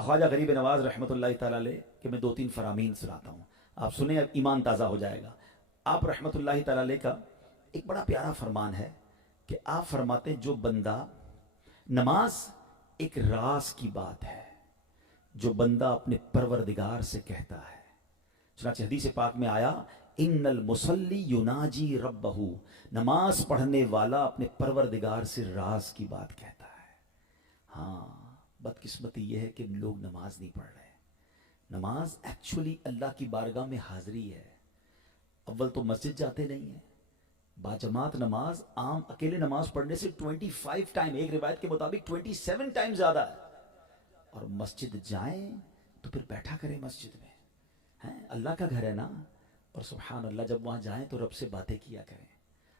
ख्वाजा गरीब नवाज रहमतुल्लाह ताला अलैह कि मैं 2-3 फरामीन सुनाता हूँ, आप सुने, अब ईमान ताज़ा हो जाएगा। आप रहमतुल्लाह ताला अलैह का एक बड़ा प्यारा फरमान है कि आप फरमाते हैं जो बंदा, नमाज एक राज की बात है जो बंदा अपने परवरदिगार से कहता है। चुनांचे हदीस पाक में आया, इन्नल मुसल्ली युनाजी रब्बहू, नमाज पढ़ने वाला अपने परवरदिगार से राज की बात कहता है। हाँ, बदकिस्मती यह है कि लोग नमाज नहीं पढ़ रहे। नमाज एक्चुअली अल्लाह की बारगाह में हाजिरी है। अव्वल तो मस्जिद जाते नहीं है, बाजमात नमाज, आम अकेले नमाज पढ़ने से 25 टाइम, एक रिवायत के मुताबिक 27 टाइम ज्यादा है। और मस्जिद जाएं तो फिर बैठा करें मस्जिद में, हैं, अल्लाह का घर है ना। और सुभान अल्लाह, जब वहां जाएं तो रब से बातें किया करें।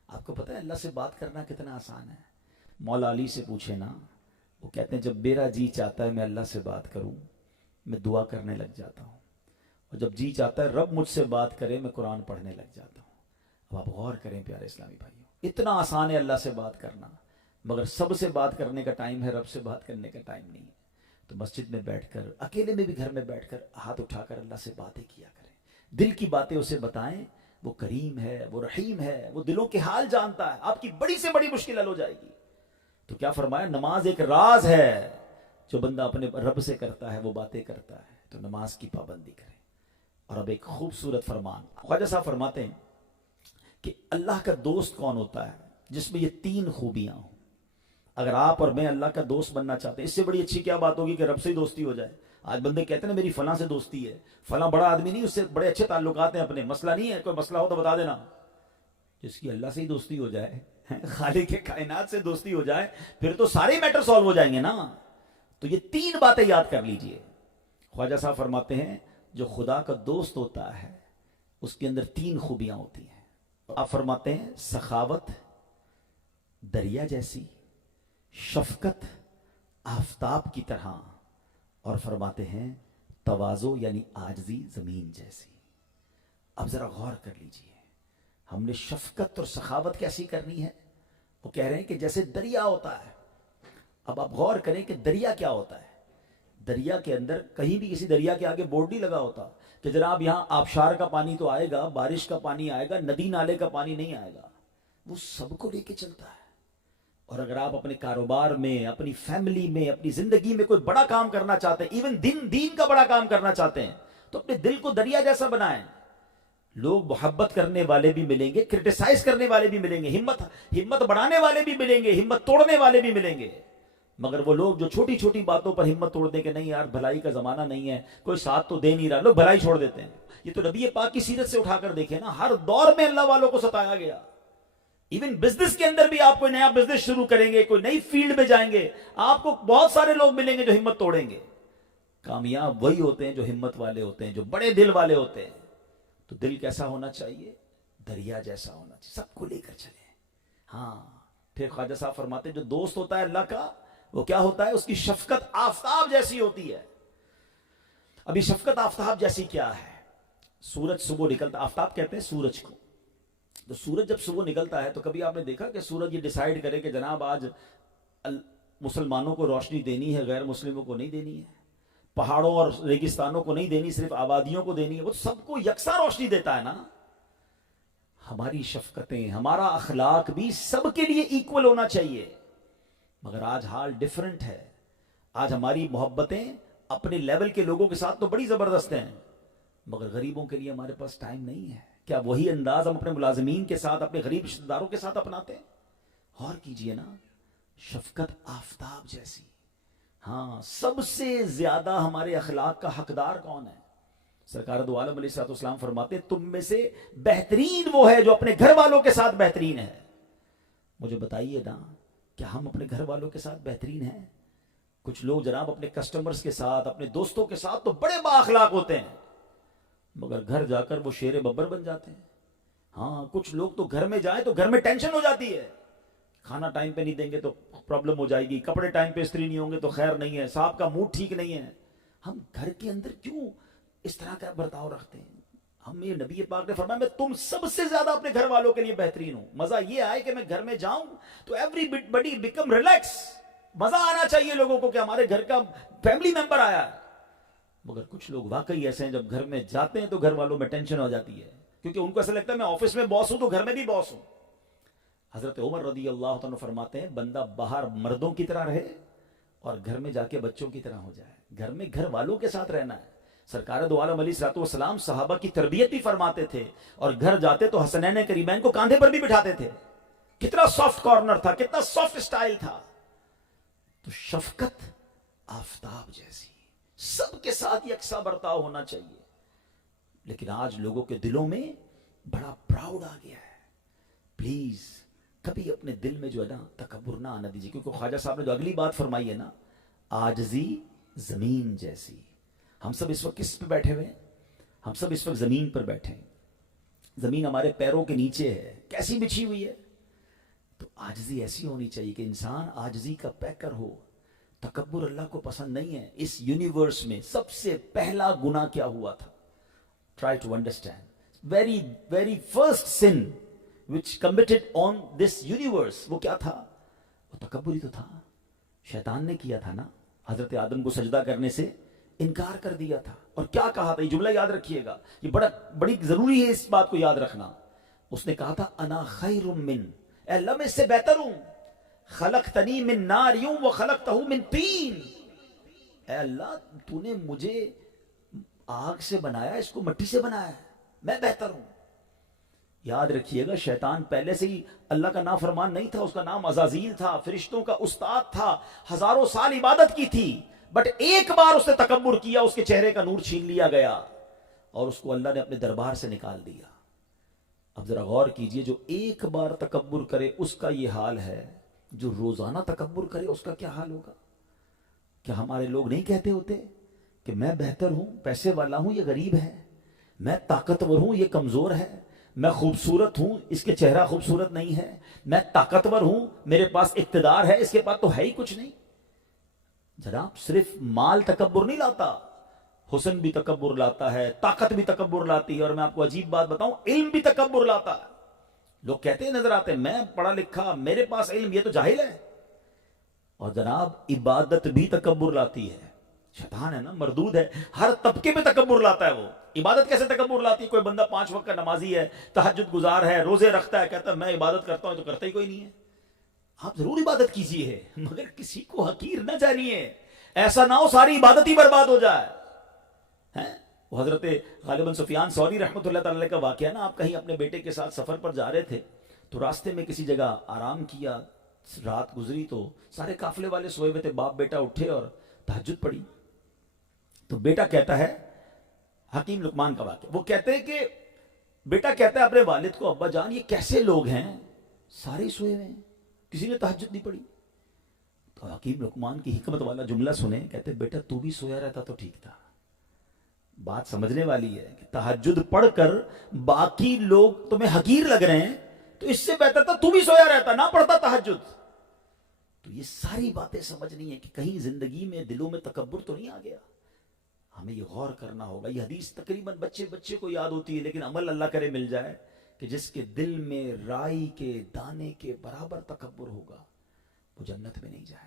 आपको पता है अल्लाह से बात करना कितना आसान है। मौला अली से पूछे ना, वो कहते हैं जब मेरा जी चाहता है मैं अल्लाह से बात करूं, मैं दुआ करने लग जाता हूं, और जब जी चाहता है रब मुझसे बात करे, मैं कुरान पढ़ने लग जाता हूं। अब आप गौर करें प्यारे इस्लामी भाइयों, इतना आसान है अल्लाह से बात करना, मगर सबसे बात करने का टाइम है, रब से बात करने का टाइम नहीं है। तो मस्जिद में बैठकर, अकेले में भी घर में बैठकर हाथ उठाकर अल्लाह से बातें किया करें, दिल की बातें उसे बताएं। वो करीम है, वो रहीम है, वो दिलों के हाल जानता है। आपकी बड़ी से बड़ी मुश्किल हल हो जाएगी। तो क्या फरमाया, नमाज एक राज है जो बंदा अपने रब से करता है, वो बातें करता है। तो नमाज की पाबंदी करें। और अब एक खूबसूरत फरमान ख्वाजा साहब फरमाते हैं कि अल्लाह का दोस्त कौन होता है जिसमें ये 3 खूबियां हो। अगर आप और मैं अल्लाह का दोस्त बनना चाहते हैं, इससे बड़ी अच्छी क्या बात होगी कि रब से ही दोस्ती हो जाए। आज बंदे कहते हैं ना मेरी फलां से दोस्ती है, फलां बड़ा आदमी नहीं, उससे बड़े अच्छे ताल्लुकात हैं अपने, मसला नहीं है, कोई मसला हो तो बता देना। जिसकी अल्लाह से ही दोस्ती हो जाए, खालिक के कायनात से दोस्ती हो जाए, फिर तो सारे मैटर सॉल्व हो जाएंगे ना। तो ये 3 बातें याद कर लीजिए। ख्वाजा साहब फरमाते हैं जो खुदा का दोस्त होता है उसके अंदर 3 खूबियां होती हैं। आप फरमाते हैं सखावत दरिया जैसी, शफकत आफताब की तरह, और फरमाते हैं तवाज़ो यानी आजजी जमीन जैसी। अब जरा गौर कर लीजिए, हमने शफकत और सखावत कैसी करनी है। वो कह रहे हैं कि जैसे दरिया होता है। अब आप गौर करें कि दरिया क्या होता है। दरिया के अंदर कहीं भी किसी दरिया के आगे बोर्ड नहीं लगा होता कि जनाब यहाँ आबशार का पानी तो आएगा, बारिश का पानी आएगा, नदी नाले का पानी नहीं आएगा। वो सबको लेके चलता है। और अगर आप अपने कारोबार में, अपनी फैमिली में, अपनी जिंदगी में कोई बड़ा काम करना चाहते हैं, इवन दीन का बड़ा काम करना चाहते हैं, तो अपने दिल को दरिया जैसा बनाएं। लोग मोहब्बत करने वाले भी मिलेंगे, क्रिटिसाइज करने वाले भी मिलेंगे, हिम्मत बढ़ाने वाले भी मिलेंगे, हिम्मत तोड़ने वाले भी मिलेंगे। मगर वो लोग जो छोटी छोटी बातों पर हिम्मत तोड़ दें कि नहीं यार भलाई का जमाना नहीं है, कोई साथ तो दे नहीं रहा, लोग भलाई छोड़ देते हैं। ये तो नबी पाक की सीरत से उठाकर देखें ना, हर दौर में अल्लाह वालों को सताया गया। इवन बिजनेस के अंदर भी आप कोई नया बिजनेस शुरू करेंगे, कोई नई फील्ड में जाएंगे, आपको बहुत सारे लोग मिलेंगे जो हिम्मत तोड़ेंगे। कामयाब वही होते हैं जो हिम्मत वाले होते हैं, जो बड़े दिल वाले होते हैं। तो दिल कैसा होना चाहिए, दरिया जैसा होना चाहिए, सबको लेकर चले। हाँ, फिर ख्वाजा साहब फरमाते हैं जो दोस्त होता है अल्लाह का, वो क्या होता है, उसकी शफकत आफताब जैसी होती है। अभी शफकत आफताब जैसी क्या है, सूरज सुबह निकलता, आफताब कहते हैं सूरज को। तो सूरज जब सुबह निकलता है तो कभी आपने देखा कि सूरज ये डिसाइड करे कि जनाब आज मुसलमानों को रोशनी देनी है, गैर मुस्लिमों को नहीं देनी है, पहाड़ों और रेगिस्तानों को नहीं देनी, सिर्फ आबादियों को देनी है। वो सबको यकसा रोशनी देता है ना। हमारी शफकतें, हमारा अखलाक भी सबके लिए इक्वल होना चाहिए। मगर आज हाल डिफरेंट है। आज हमारी मोहब्बतें अपने लेवल के लोगों के साथ तो बड़ी जबरदस्त हैं, मगर गरीबों के लिए हमारे पास टाइम नहीं है। क्या वही अंदाज हम अपने मुलाजिमीन के साथ, अपने गरीब रिश्तेदारों के साथ अपनाते हैं? और कीजिए ना, शफकत आफताब जैसी। हाँ, सबसे ज्यादा हमारे अखलाक का हकदार कौन है? सरकार दो आलम अलैहिस्सलाम फरमाते तुम में से बेहतरीन वो है जो अपने घर वालों के साथ बेहतरीन है। मुझे बताइए ना, क्या हम अपने घर वालों के साथ बेहतरीन हैं? कुछ लोग जनाब अपने कस्टमर्स के साथ, अपने दोस्तों के साथ तो बड़े बाअखलाक होते हैं, मगर घर जाकर वो शेर बब्बर बन जाते हैं। हाँ, कुछ लोग तो घर में जाए तो घर में टेंशन हो जाती है, खाना टाइम पे नहीं देंगे तो प्रॉब्लम हो जाएगी, कपड़े टाइम पे इस्त्री नहीं होंगे तो खैर नहीं है, साहब का मूड ठीक नहीं है। हम घर के अंदर क्यों इस तरह का बर्ताव रखते हैं? हमें नबी पाक ने फरमाया मैं तुम सबसे ज्यादा अपने घर वालों के लिए बेहतरीन हूं। मजा ये आए कि मैं घर में जाऊं तो एवरीबॉडी बिकम रिलैक्स। मजा आना चाहिए लोगों को कि हमारे घर का फैमिली मेंबर आया है। मगर कुछ लोग वाकई ऐसे हैं, जब घर में जाते हैं तो घर वालों में टेंशन हो जाती है, क्योंकि उनको ऐसा लगता है मैं ऑफिस में बॉस हूं तो घर में भी बॉस हूं। हजरत उमर रदी अल्लाह तआला फरमाते हैं, बंदा बाहर मर्दों की तरह रहे और घर में जाके बच्चों की तरह हो जाए। घर में घर वालों के साथ रहना है। सरकार दो आलम अलैहिस्सलाम सहाबा की तरबियत भी फरमाते थे, और घर जाते तो हसनैन करीमैन को कांधे पर भी बिठाते थे। कितना सॉफ्ट कॉर्नर था, कितना सॉफ्ट स्टाइल था। तो शफकत आफताब जैसी सबके साथ यकसा बर्ताव होना चाहिए। लेकिन आज लोगों के दिलों में बड़ा प्राउड आ गया है। प्लीज कभी अपने दिल में जो है ना तकब्बुर ना आना दीजिए, क्योंकि ख्वाजा साहब ने जो अगली बात फरमाई है ना, आजजी जमीन जैसी। हम सब इस वक्त किस पे बैठे हुए हैं? हम सब इस वक्त जमीन पर बैठे हैं। जमीन हमारे पैरों के नीचे है, कैसी बिछी हुई है। तो आजजी ऐसी होनी चाहिए कि इंसान आजजी का पैकर हो। तकब्बुर अल्लाह को पसंद नहीं है। इस यूनिवर्स में सबसे पहला गुनाह क्या हुआ था? Try to understand. Very very first sin which committed on this universe, वो क्या था? वो तकब्बुर ही तो था। शैतान ने किया था ना, हजरत आदम को सजदा करने से इनकार कर दिया था। और क्या कहा था? ये जुमला याद रखिएगा, ये बड़ी जरूरी है इस बात को याद रखना। उसने कहा था अना खैरुम मिन, अल्लाह मैं इससे बेहतर हूं। खलकतनी मिन नारियूं व खलकतहू मिन तीन, अल्लाह तूने मुझे आग से बनाया, इसको मिट्टी से बनाया, मैं बेहतर हूं। याद रखिएगा, शैतान पहले से ही अल्लाह का नाफरमान नहीं था। उसका नाम अज़ाज़ील था, फरिश्तों का उस्ताद था, हजारों साल इबादत की थी। बट एक बार उसने तकब्बुर किया, उसके चेहरे का नूर छीन लिया गया और उसको अल्लाह ने अपने दरबार से निकाल दिया। अब जरा गौर कीजिए, जो एक बार तकब्बुर करे उसका ये हाल है, जो रोजाना तकब्बुर करे उसका क्या हाल होगा? क्या हमारे लोग नहीं कहते होते कि मैं बेहतर हूं, पैसे वाला हूं, ये गरीब है, मैं ताकतवर हूं, ये कमजोर है, मैं खूबसूरत हूं, इसके चेहरा खूबसूरत नहीं है, मैं ताकतवर हूं, मेरे पास इक्तदार है, इसके पास तो है ही कुछ नहीं। जनाब, सिर्फ माल तकब्बुर नहीं लाता, हुस्न भी तकब्बुर लाता है, ताकत भी तकब्बुर लाती है। और मैं आपको अजीब बात बताऊं, इल्म भी तकब्बुर लाता है। लोग कहते हैं, नजर आते हैं, मैं पढ़ा लिखा, मेरे पास इल्म, ये तो जाहिल है। और जनाब, इबादत भी तकब्बुर लाती है। शैतान है ना, मरदूद है, हर तबके में तकब्बुर लाता है वो। इबादत कैसे तकब्बुर लाती है? कोई बंदा 5 वक्त का नमाजी है, तहज्जुद गुजार है, रोजे रखता है, कहता है मैं इबादत करता हूं, तो करता ही कोई नहीं है। आप जरूर इबादत कीजिए, मगर किसी को हकीर ना जानिए, ऐसा ना हो सारी इबादत ही बर्बाद हो जाए। हैं? वो हजरत गालिबन सुफियान सौरी रहमतुल्लाह तआला का वाकया ना, आप कहीं अपने बेटे के साथ सफर पर जा रहे थे, तो रास्ते में किसी जगह आराम किया, रात गुजरी, तो सारे काफिले वाले सोए हुए थे, बाप बेटा उठे और तहज्जुद पढ़ी। तो बेटा कहता है, हकीम लुकमान का वाकया, वो कहते हैं कि बेटा कहता है अपने वालिद को, अब्बा जान ये कैसे लोग हैं, सारे सोए हुए हैं, किसी ने तहज्जुद नहीं पढ़ी। तो हकीम लुकमान की हिकमत वाला जुमला सुने, कहते बेटा तू भी सोया रहता तो ठीक था। बात समझने वाली है कि तहज्जुद पढ़कर बाकी लोग तुम्हें हकीर लग रहे हैं, तो इससे बेहतर था तू भी सोया रहता, ना पढ़ता तहज्जुद। तो ये सारी बातें समझनी है कि कहीं जिंदगी में दिलों में तकब्बुर तो नहीं आ गया। हमें ये गौर करना होगा। ये हदीस तकरीबन बच्चे बच्चे को याद होती है, लेकिन अमल अल्लाह करे मिल जाए कि जिसके दिल में राई के दाने के बराबर तकब्बुर होगा, वो जन्नत में नहीं जाएगा।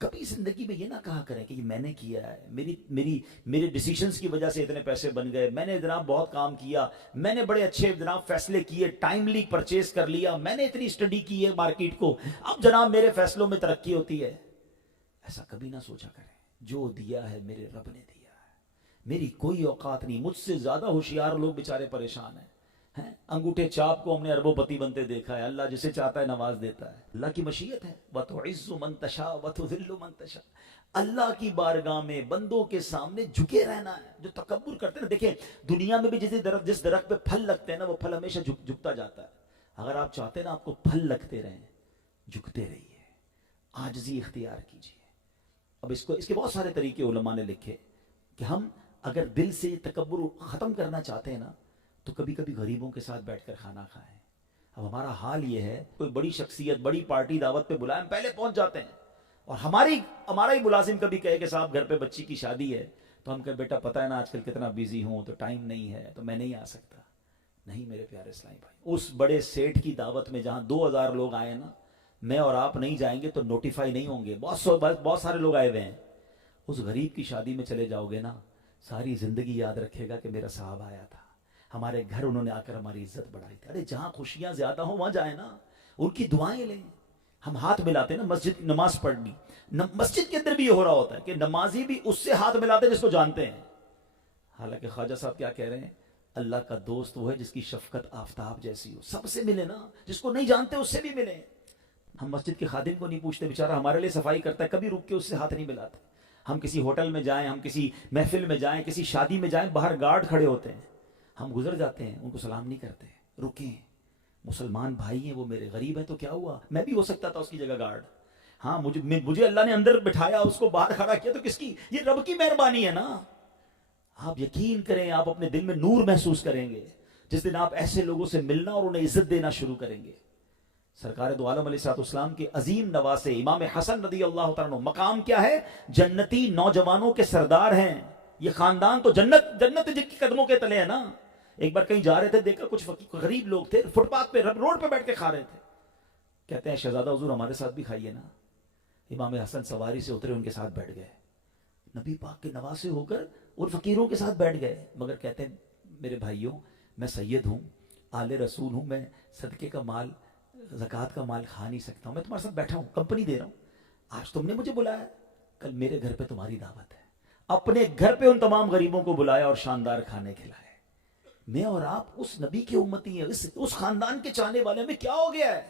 कभी जिंदगी में ये ना कहा करें कि ये मैंने किया है, मेरे डिसीजंस की वजह से इतने पैसे बन गए, मैंने जनाब बहुत काम किया, मैंने बड़े अच्छे जनाब फैसले किए, टाइमली परचेज कर लिया, मैंने इतनी स्टडी की है मार्केट को, अब जनाब मेरे फैसलों में तरक्की होती है। ऐसा कभी ना सोचा करें। जो दिया है मेरे रब ने दिया है, मेरी कोई औकात नहीं। मुझसे ज्यादा होशियार लोग बेचारे परेशान हैं। अंगूठे चाप को हमने अरबोपति बनते देखा है। अल्लाह जिसे चाहता है नवाज देता है, अल्लाह की मशीयत है। वतुइज़्ज़ु मन तशा वतुज़िल्लु मन तशा। अल्लाह की बारगाह में बंदों के सामने झुके रहना है। जो तकब्बुर करते हैं ना, देखें दुनिया में भी जिस दरख्त पे फल लगते हैं ना, वो फल हमेशा झुकता जाता है। अगर आप चाहते हैं ना आपको फल लगते रहें, झुकते रहिए, आजिज़ी इख्तियार कीजिए। अब इसके बहुत सारे तरीके उलमा ने लिखे कि हम अगर दिल से तकब्बुर खत्म करना चाहते हैं ना, तो कभी कभी गरीबों के साथ बैठकर खाना खाएं। अब हमारा हाल ये है, कोई बड़ी शख्सियत बड़ी पार्टी दावत पे बुलाए, हम पहले पहुंच जाते हैं। और हमारा ही मुलाजिम कभी कहे कि साहब घर पे बच्ची की शादी है, तो हम कहे बेटा पता है ना आजकल कितना बिजी हूं, तो टाइम नहीं है, तो मैं नहीं आ सकता। नहीं मेरे प्यारे इस्लामी भाई, उस बड़े सेठ की दावत में जहां 2000 लोग आए ना, मैं और आप नहीं जाएंगे तो नोटिफाई नहीं होंगे। बहुत सारे लोग आए हुए हैं, उस गरीब की शादी में चले जाओगे ना, सारी जिंदगी याद रखेगा कि मेरा साहब आया था, हमारे घर उन्होंने आकर हमारी इज्जत बढ़ाई थी। अरे जहाँ खुशियाँ ज्यादा हो वहाँ जाए ना, उनकी दुआएं लें। हम हाथ मिलाते हैं ना मस्जिद की नमाज पढ़नी, मस्जिद के अंदर भी ये हो रहा होता है कि नमाजी भी उससे हाथ मिलाते हैं जिसको जानते हैं। हालांकि ख्वाजा साहब क्या कह रहे हैं, अल्लाह का दोस्त वो है जिसकी शफकत आफताब जैसी हो, सबसे मिले ना, जिसको नहीं जानते उससे भी मिले। हम मस्जिद के खादिम को नहीं पूछते, बेचारा हमारे लिए सफाई करता है, कभी रुक के उससे हाथ नहीं मिलाते। हम किसी होटल में जाएं, हम किसी महफिल में जाएं, किसी शादी में जाएं, बाहर गार्ड खड़े होते हैं, हम गुजर जाते हैं, उनको सलाम नहीं करते। रुकें, मुसलमान भाई हैं वो मेरे, गरीब है तो क्या हुआ, मैं भी हो सकता था उसकी जगह गार्ड। हाँ, मुझे अल्लाह ने अंदर बिठाया, उसको बाहर खड़ा किया, तो किसकी, ये रब की मेहरबानी है ना। आप यकीन करें, आप अपने दिल में नूर महसूस करेंगे जिस दिन आप ऐसे लोगों से मिलना और उन्हें इज्जत देना शुरू करेंगे। सरकार दो आलम अलैहिस्सलाम के अजीम नवासे इमाम हसन रदी अल्लाह तआला अन्हु, मकाम क्या है, जन्नती नौजवानों के सरदार हैं। ये खानदान तो जन्नत जिनकी कदमों के तले है ना। एक बार कहीं जा रहे थे, देखा कुछ गरीब लोग थे, फुटपाथ पे रोड पे बैठ के खा रहे थे। कहते हैं शहजादा हुजूर हमारे साथ भी खाइए ना। इमाम हसन सवारी से उतरे, उनके साथ बैठ गए, नबी पाक के नवासे होकर उन फकीरों के साथ बैठ गए। मगर कहते हैं मेरे भाइयों, मैं सैयद हूँ, आले रसूल हूँ, मैं सदके का माल, ज़कात का माल खा नहीं सकता हूँ, मैं तुम्हारे साथ बैठा हूँ, कंपनी दे रहा हूँ, आज तुमने मुझे बुलाया, कल मेरे घर पे तुम्हारी दावत है। अपने घर पे उन तमाम गरीबों को बुलाया और शानदार खाने खिलाए। मैं और आप उस नबी के उम्मती हैं, उस खानदान के चाहने वाले। में क्या हो गया है,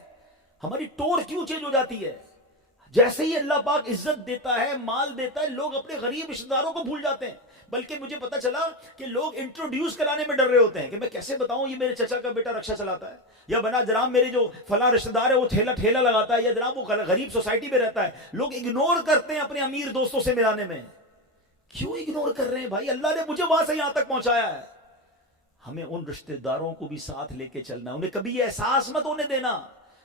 हमारी टोर क्यों चेंज हो जाती है? जैसे ही अल्लाह पाक इज्जत देता है, माल देता है, लोग अपने गरीब रिश्तेदारों को भूल जाते हैं। बल्कि मुझे पता चला कि लोग इंट्रोड्यूस कराने में डर रहे होते हैं कि मैं कैसे बताऊं ये मेरे चचा का बेटा रक्षा चलाता है, या बना जनाब मेरे जो फला रिश्तेदार है वो ठेला लगाता है, या जनाब वो गरीब सोसाइटी में रहता है। लोग इग्नोर करते हैं अपने अमीर दोस्तों से मिलाने में। क्यों इग्नोर कर रहे हैं भाई? अल्लाह ने मुझे वहां से यहां तक पहुंचाया है। हमें उन रिश्तेदारों को भी साथ लेके चलना है। उन्हें कभी ये एहसास मत होने देना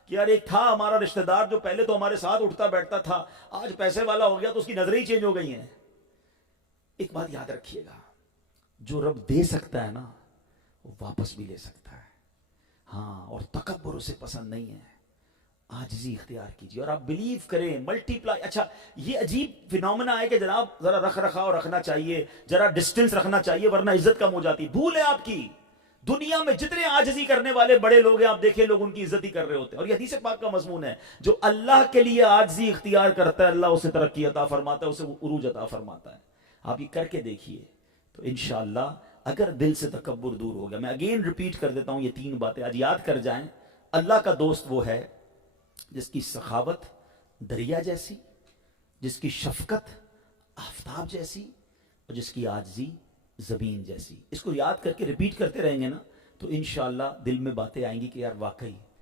कि यार एक था हमारा रिश्तेदार जो पहले तो हमारे साथ उठता बैठता था, आज पैसे वाला हो गया तो उसकी नजरें ही चेंज हो गई हैं। एक बात याद रखिएगा, जो रब दे सकता है ना वो वापस भी ले सकता है। हाँ, और तकब्बुर उसे पसंद नहीं है। आजिज़ी इख्तियार कीजिए और आप बिलीव करें, मल्टीप्लाई। अच्छा, ये अजीब फिनोमेना है कि जनाब जरा रख रखाव रखना चाहिए, जरा डिस्टेंस रखना चाहिए, वरना इज्जत कम हो जाती। भूल है आपकी, दुनिया में जितने आजिज़ी करने वाले बड़े लोग हैं, आप देखिए लोग उनकी इज्जत ही कर रहे होते हैं। और ये हदीस पाक का मजमून है, जो अल्लाह के लिए आजिज़ी इख्तियार करता है, अल्लाह उसे तरक्की अता फरमाता है, उसे उरूज अता फरमाता है। आप ये करके देखिए तो इंशाअल्लाह अगर दिल से तकब्बुर दूर हो गया। मैं अगेन रिपीट कर देता हूं, ये 3 बातें आज याद कर जाएं। अल्लाह का दोस्त वो है जिसकी सखावत दरिया जैसी, जिसकी शफकत आफताब जैसी, और जिसकी आजिज़ी ज़मीन जैसी। इसको याद करके रिपीट करते रहेंगे ना तो इंशाअल्लाह दिल में बातें आएंगी कि यार वाकई